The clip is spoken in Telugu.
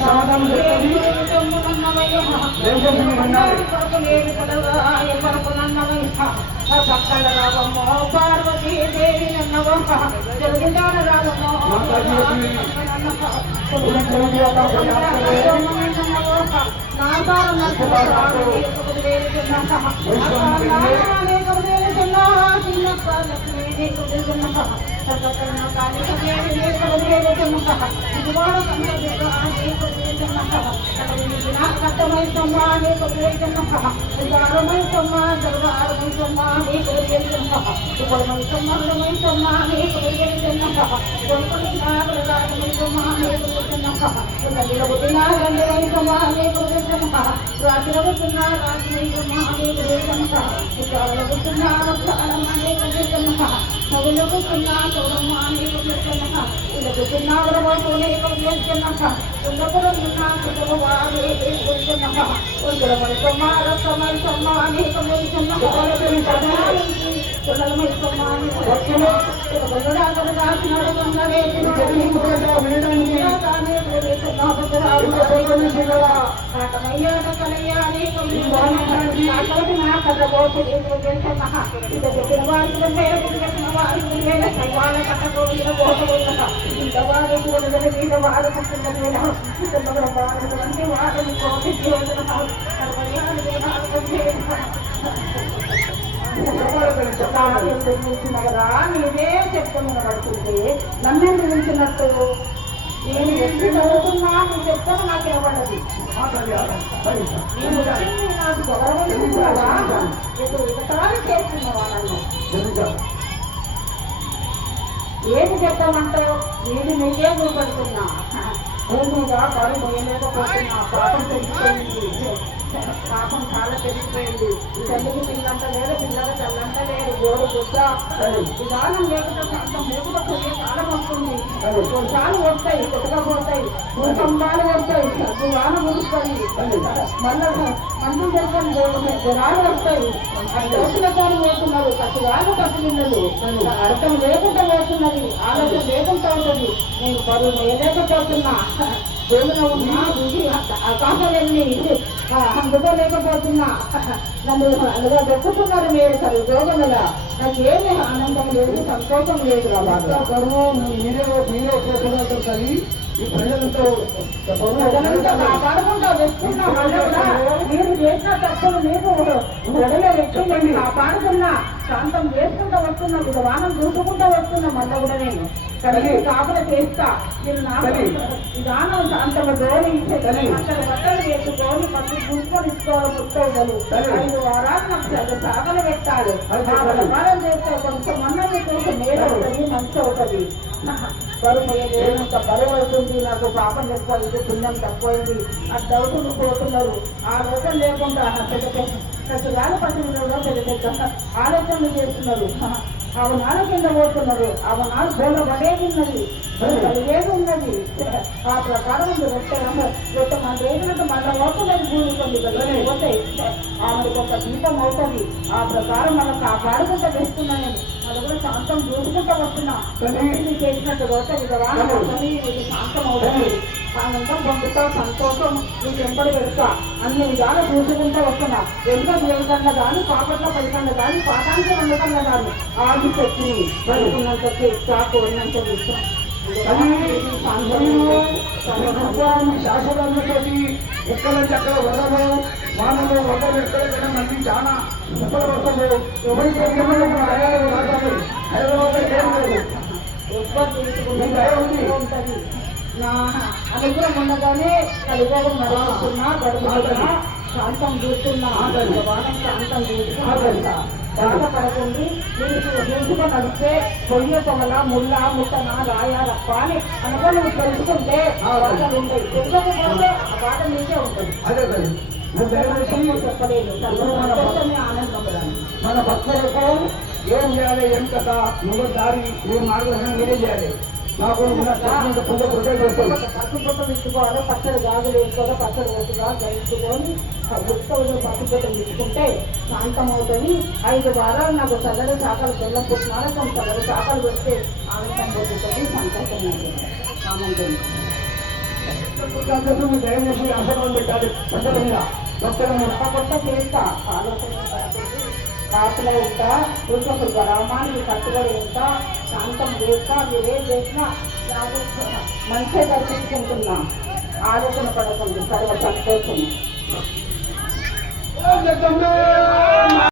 సమాధానం చెప్తుంది పక్కల రావమ్మ పార్వతీ దేవి నన్నవమ్మ జరుగుదాన రావమ్మ నీదే చెప్తున్నా పడుతుంది నన్ను నిలిచినట్టు నేను ఎప్పుడు చదువుతున్నా నువ్వు చెప్తాను నాకు ఇవ్వండి నాకు గౌరవించాలా ఒకసారి చేస్తున్నావా నన్ను ఏది చెప్తామంటావు నేను నీకే చూపెడుతున్నా భూమిగా పని పోయలేకపోతున్నా పాపం పెరిగిపోయింది పాపం చాలా పెరిగిపోయింది తల్లికి పిల్లంట లేదు పిల్లల తల్లంట లేదు గోడు గుడ్డ విధానం లేకుండా శాంతం లేకుండా పోయే కాలం వస్తుంది కొన్నిసార్లు వస్తాయి కొట్టుకపోతాయి భూకంపాలు వస్తాయి వాన ముడుస్తాయి మళ్ళీ మందు తెలుసుకొని జనాలు వస్తాయి దోషులతో పోతున్నారు కట్టుగాను కట్టుకున్నది అర్థం లేకుండా పోతున్నది ఆలోచన లేకుండా ఉంటుంది నేను బరువు వేయలేకపోతున్నా భూమిలో ఉన్నా ఆకాశం వెళ్ళి అందుకోలేకపోతున్నా నన్ను అందులో దొక్కుతున్నారు మీరు సరే రోగములా నాకు ఏమి ఆనందం లేదు సంతోషం లేదు ఈ ప్రజలతో కాపాడుకుంటా తెచ్చుకున్నా మీరు చేసిన తప్పులు మీకు గొడవలో వ్యక్తులు కాపాడుతున్నా శాంతం చేసుకుంటూ వస్తున్నా వానం చూసుకుంటూ వస్తున్నా మళ్ళీ కూడా నేను కాపుల చేస్తా మీరు నాకు విధానం శాంతంగా గోని అక్కడ బట్టలు వేసుకొని పచ్చి చూసుకొని ఇసుకోవాలి పుట్టుకోగలు 5 వారాలు నాకు సాగలు పెట్టాలి వ్యాపారం చేస్తే కొంచెం అన్నది చూసి మేలు అవుతుంది మంచి అవుతుంది బరువు లేనంత బరువు అవుతుంది నాకు పాపం ఎక్కువ ఇది పుణ్యం తక్కువైంది ఆ డౌటులు పోతున్నారు ఆ రోజు లేకుండా ప్రతిగాలి పట్టణంలో పెద్ద ఆలోచనలు చేస్తున్నారు అవనాలు కింద పోతున్నారు అవనాలు బోల పడేది ఏది ఉన్నది ఆ ప్రకారం రొట్టె మన రేగినట్టు మళ్ళీ అవుతున్నది భూమికొంది పోతే ఆమెకు ఒక దీపం అవుతుంది ఆ ప్రకారం మనం కాపాడుకుంటూ తెస్తున్నాను అది కూడా శాంతం చూసుకుంటూ వస్తున్నా చేసినట్టు రోడ్డు ఇది శాంతం అవుతుంది ఆనందం పొందుతా సంతోషం నీకు ఎంపడి పెడతా అన్ని విధాలు చూసుకుంటూ వస్తున్నా ఎంత దేవుకన్నా కానీ పాపట్ల పడికన్నా కానీ పాఠానికి వండకన్నా కానీ ఆగి పెట్టి పడుకున్నంత చేస్తా కోరినంత ఇష్టం శాసనాలతో ఎక్కడ అక్కడ వదలు మానవులు వదలు ఎక్కడ మంది చాలా ఎక్కడ వదలు ఎవరికి ఉంటుంది నా అనుగ్రహం ఉండగానే కలిగడం నడుస్తున్నా గడుపుతున్నా శాంతం చూస్తున్నా వారం శాంతం చూస్తున్నా బాధపడకండి మీరు చూసుకొని నడిస్తే పొయ్య పొగల ముళ్ళ ముట్టన రాయ రప్ప అని అనుకోని తెలుసుకుంటే ఆ బాధలు ఉంటాయి తెలుసుకోకపోతే ఆ బాధ మీకే ఉంటుంది చెప్పలేదు ఆనందం మన భక్తులకు ఏం చేయాలి ఏం కదా నువ్వు దారి మీరు మార్గదర్శనం మీరే చేయాలి నాకు పట్టుబొట్టలు ఇచ్చుకోవాలి పచ్చడి గాజులు వేసుకోవాలి పచ్చడి వేసుగా గడుచుకొని గుర్తులు పట్టుబొట్టలు ఇచ్చుకుంటే శాంతం అవుతుంది 5 వారాలు నాకు చల్లడి శాఖలు బెల్లం పుట్టినారు కొన్ని చల్లడి శాఖలు పెడితే ఆనందం పోతుంది సంతోషం అవుతుంది రామంటుంది. మీ దయం చేసి ఆశ్రమం పెట్టాలి పెద్దల మీద భక్తుల మీద. తప్పకుండా చేస్తా, ఆలోచన కాపులో ఉంటా, దుర్గపు గ్రామానికి కట్టుబడి ఉంటా, శాంతం చేస్తా. మీరేం చేసినా నాకు మంచిగా దర్శించుకుంటున్నా, ఆలోచన పడకండి. సర్వ సంతోషం.